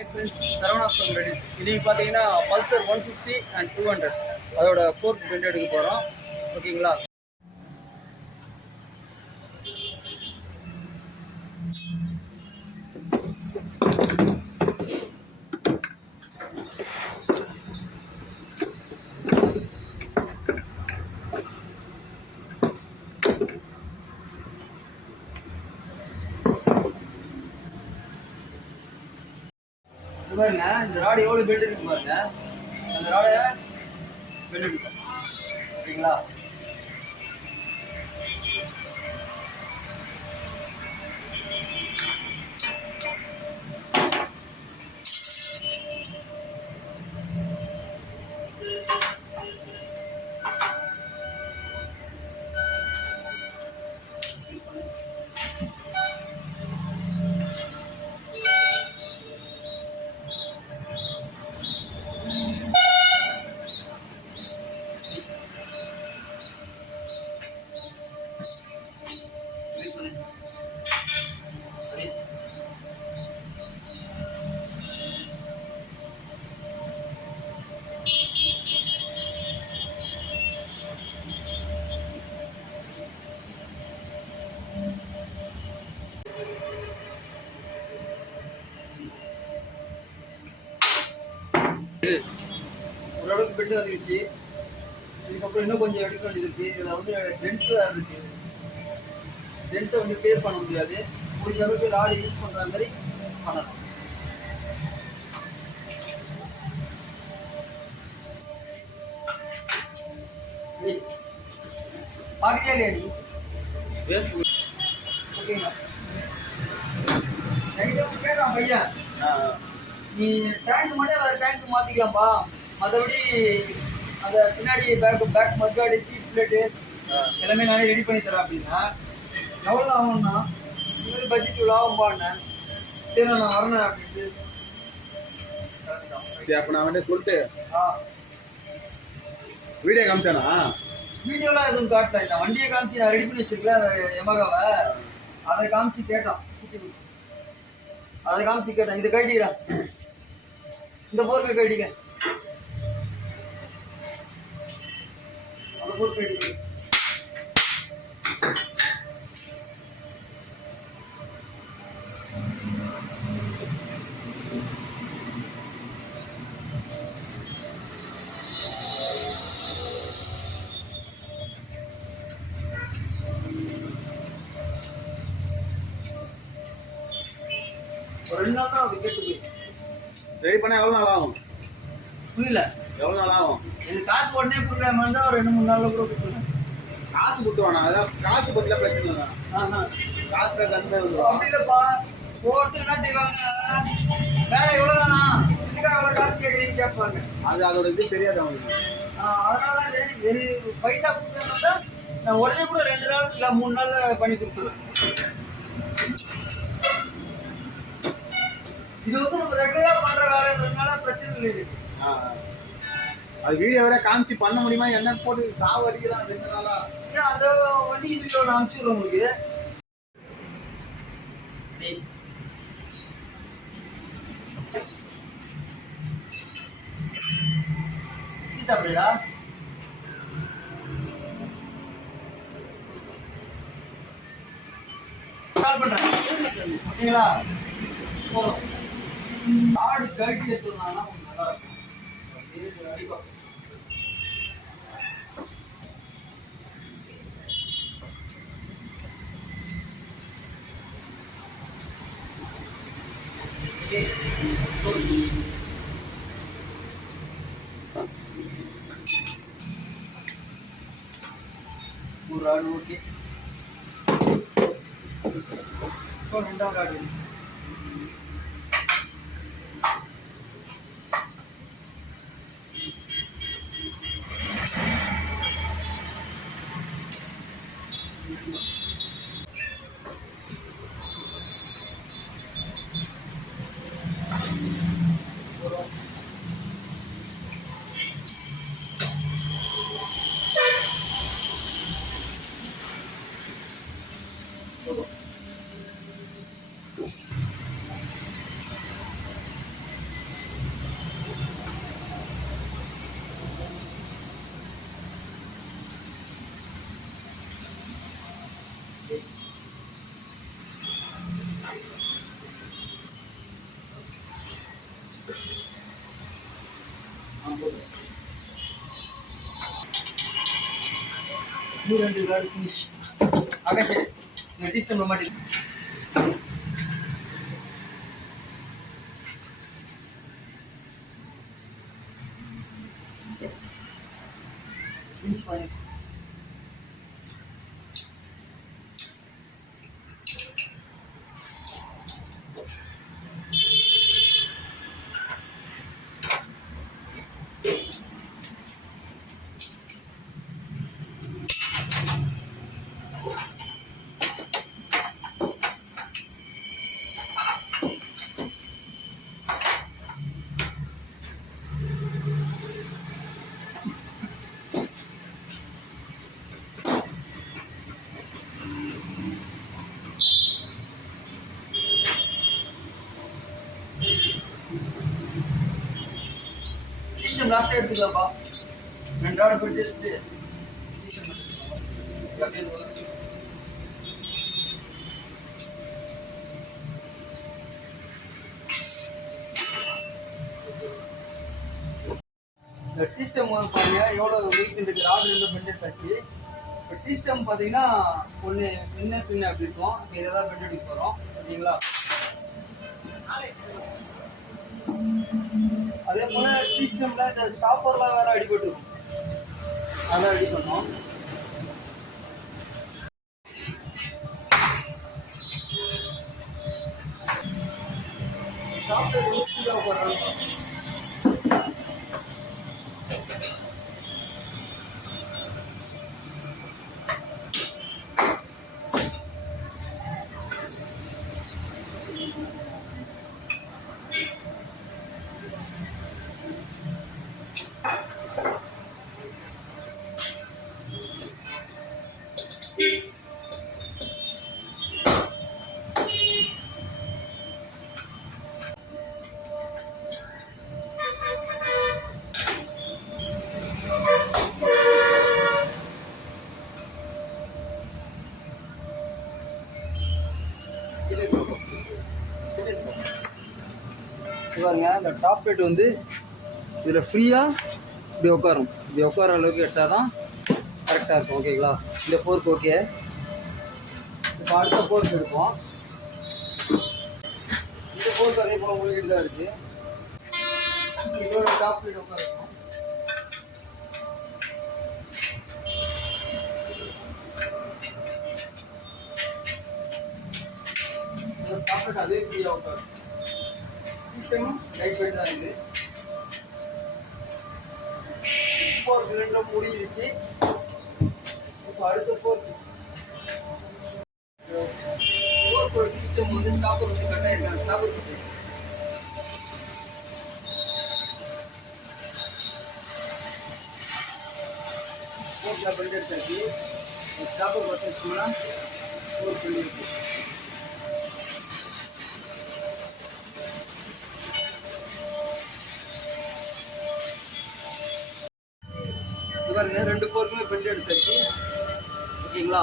சரவணாஸ் ரெடிஸ் இன்னைக்கு பார்த்தீங்கன்னா Pulsar 150 and 200 அதோட ஃபோர்க் பெண்ட் எடுக்க போகிறோம். ஓகேங்களா? பாருங்க, இந்த ராடு எவ்வளோ பெல்ட் இருக்கு பாருங்க. அந்த ராடை பெல்ட் எடுக்கும். ஓகேங்களா? ஓரளவுக்கு பெட்டு வந்துருச்சு. இதுக்கப்புறம் இன்னும் கொஞ்சம் எடுக்க வேண்டியது இருக்கு. இதில் வந்து டென்ட்டு இருக்கு. டென்ட்டை வந்து கிளியர் பண்ண முடியாது. முடிஞ்ச அளவுக்கு ராடு யூஸ் பண்ணுற மாதிரி பண்ணலாம். பார்க்குறியா இல்லையா நீ? ஓகேங்களா? கேட்கலாம் பையன், நீ டேங்க் மட்டும் வேறு டேங்க் மாற்றிக்கலாம்ப்பா. மற்றபடி அந்த பின்னாடி பேக் மட்காடி சீட் பிளேட்டு எல்லாமே நானே ரெடி பண்ணி தரேன் அப்படின்னா எவ்வளோ ஆகும்னா இந்த மாதிரி பட்ஜெட் இவ்வளோ ஆகும்பான்னு. சரி நான் வரேன் அப்படின்ட்டு சரி. அப்போ நான் வந்து சொல்லிட்டு வீடியோ காமிச்சானா? வீடியோலாம் எதுவும் காட்டல. இந்த வண்டியை காமிச்சு நான் ரெடி பண்ணி வச்சிருக்கேன் அந்த எமகாவை. அதை காமிச்சு கேட்டான். அதை காமிச்சு கேட்டேன், இது கட்டிடா, இந்த போர்க்கை கட்டிக்க, அந்த போர்க்கை கட்டிக்க. ஒரு 2 நாள் தான் அது கேட்டு போய் ரெடி பண்ண எவ்வளோ நாள் ஆகும்? புரியல. எவ்வளோ நாள் ஆகும்? எனக்கு காசு உடனே கொடுக்குற மாதிரி தான் ஒரு 2-3 நாளில் கூட கொடுத்துருவேன். காசு கொடுத்துவானா? அதான் காசு பற்றிலாம் பிரச்சனை இல்லை. காசு கண்டிப்பாக வந்துடும். அப்படி இல்லைப்பா, போகிறதுக்கு என்ன செய்வாங்க, வேலை எவ்வளோதானா, இதுக்காக எவ்வளோ காசு கேட்குறீங்க கேட்பாங்க. அது அதோட இது தெரியாது அவங்களுக்கு. அதனால சரி பைசா கொடுக்குறதா நான் உடனே கூட 2 நாள் இல்லை 3 நாள் பண்ணி கொடுத்துருவேன். இது வந்து நம்ம ரெகுலரா பண்ற வேலைன்றதுனால பிரச்சனை இல்லை. அது வீடியோ வேற காமிச்சு பண்ண முடியுமா? என்ன போட்டு சாவு அடிக்கலாம் 2 நாளா? ஏன் அந்த வண்டி வீடியோ நான் அனுப்பிச்சுடுறேன் உங்களுக்கு. சாப்பிடுடா, கால் பண்றேன். ஓகேங்களா? போதும். ஆடு கழட்டி எடுத்துருந்தாங்கன்னா கொஞ்சம் நல்லா இருக்கும். அடிப்பா ஒரு ஆடு. ஓகே, இப்போ 2வது ஆடு. இன்னும் 2 ராடு ஃபினிஷ். ஆகாஷ் இந்த டீ ஸ்டெம்ல மாட்டி ஃபினிஷ் பண்ணி. டீஸ்டம் லாஸ்ட்டாக எடுத்துக்கலாம்ப்பா. 2 ராடு போட்டு எடுத்துட்டு டீஸ்டம் அப்படியே வரும். இந்த டீஸ்டம் பாருங்க எவ்வளோ வெயிட் இருக்குது. ராடு 2 பெண்ட் எடுத்தாச்சு. இப்போ டீஸ்டம் பார்த்தீங்கன்னா ஒன்று பின்ன அப்படி இருக்கும். இப்போ இதெல்லாம் பெண்ட் எடுக்க போகிறோம். ஓகேங்களா? அதே போல டீஸ்டம்ல இந்த ஸ்டாப்பர்லாம் வேற அடிபட்டு இருக்கும். அதான் ரெடி பண்ணோம். ஸ்டாப்பர் போடுறாங்க. பாருங்க இந்த டாப் பிளேட் வந்து இதில் ஃப்ரீயாக இப்படி உட்காரும். இப்படி உட்கார அளவுக்கு எடுத்தால் தான் கரெக்டாக இருக்கும். ஓகேங்களா? இந்த ஃபோர்க் ஓகே. இப்போ அடுத்த ஃபோர்க் எடுப்போம். இந்த ஃபோர்க் அதே போல் உங்கள்கிட்ட தான் இருக்குது. இதோட டாப் பிளேட் உட்காருக்கும். டாப் பிளேட் அதே ஃப்ரீயாக உட்காரும். லைட் வெயிட் தான் இருக்குது. ஃபோர்க் 2 முடிஞ்சிருச்சு. இப்போ அடுத்த ஃபோர்க் டீஸ்டம் வந்து ஸ்டாப்பர் வந்து கட் ஆயிருக்காங்க. ஸ்டாப்பர் போட்டு ஃபோர்க்கில் பெல்ட் எடுத்தாச்சு. ஸ்டாப்பர் பார்த்தீங்கன்னா ஃபோர்க் பண்ணிருக்கு. பாருங்க 2 ஃபோர்க்குமே பெல்ட் எடுத்தாச்சு. ஓகேங்களா?